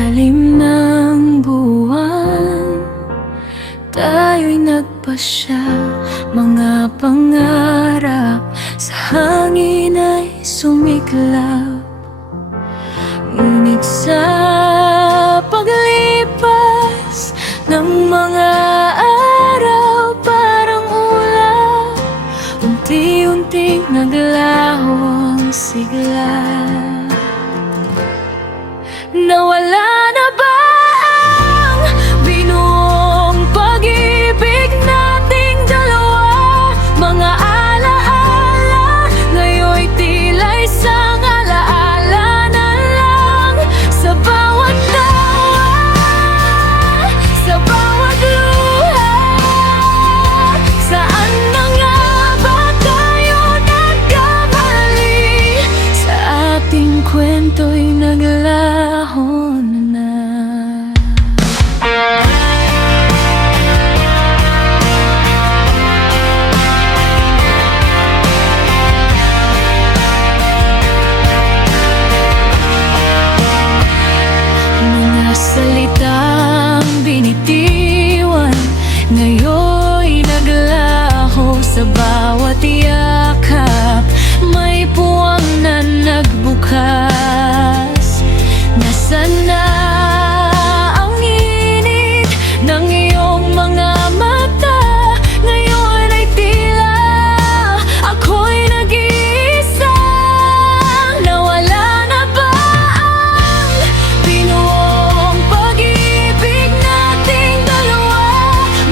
ilalim ng buwan, tayo'y nagpasya. Mga pangarap sa hangin ay sumiklab. Ngunit sa paglipas ng mga araw, parang ulap, unti-unting naglaho ang sigla. Nawala na ba ang binuong pag-ibig nating dalawa? Mga alaala ngayon'y tila isang alaala na lang. Sa bawat tawa, sa bawat luha, saan na nga ba tayo nagkamali? Sa ating kwento'y naglaho na. Mga salitang binitiwan ngayon'y naglaho. Sa bawat yakap may puwang na nagbukas. Nasaan na ang init ng iyong mga mata? Ngayon ay tila ako'y nag-iisa. Nawala na ba ang binuong pag-ibig nating dalawa?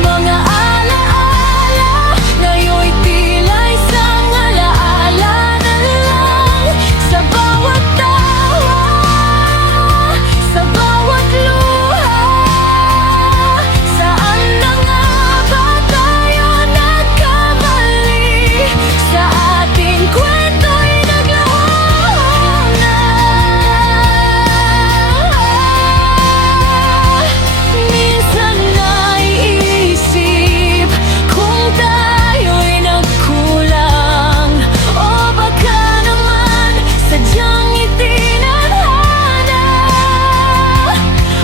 Mga alaala ngayon'y tila isang alaala na lang. Sa bawat tawa, sa bawat luha, saan na nga ba tayo nagkamali? Sa ating kwento'y naglaho na. Minsan naiisip kung tayo'y nagkulang, o baka naman sadyang itinadhana.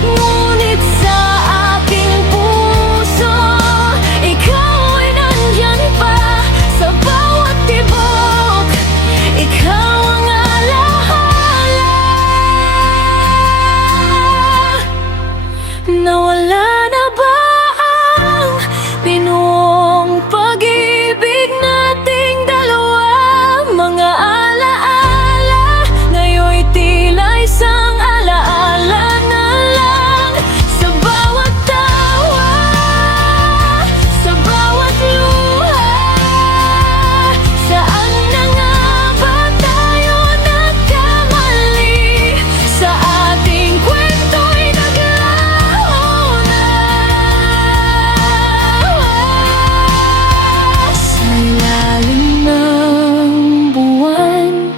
Ngunit sa aking puso, ikaw ay nandyan pa. Sa bawat tibok, ikaw ang alaala. Nawala na ba ang binuong pag-ibig nating dalawa? Mga alaala ngayon'y tila isang alaala na lang. Sa bawat tawa, sa bawat luha, saan na nga ba tayo nagkamali? Sa ating kwento'y naglaho na. Sa ilalim ng buwan,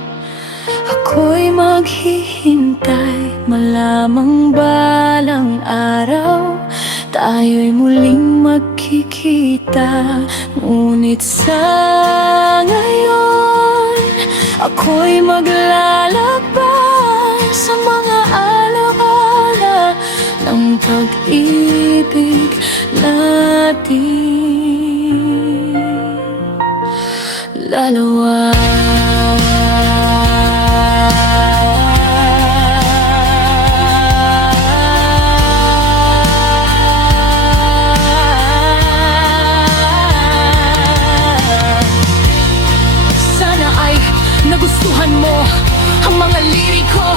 ako'y maghihintay. Malamang balang araw, tayo'y muling magkikita. Ngunit sa ngayon, ako'y maglalakbay sa mga alaala ng pag-ibig natin dalawa. Sana ay nagustuhan mo ang mga liriko.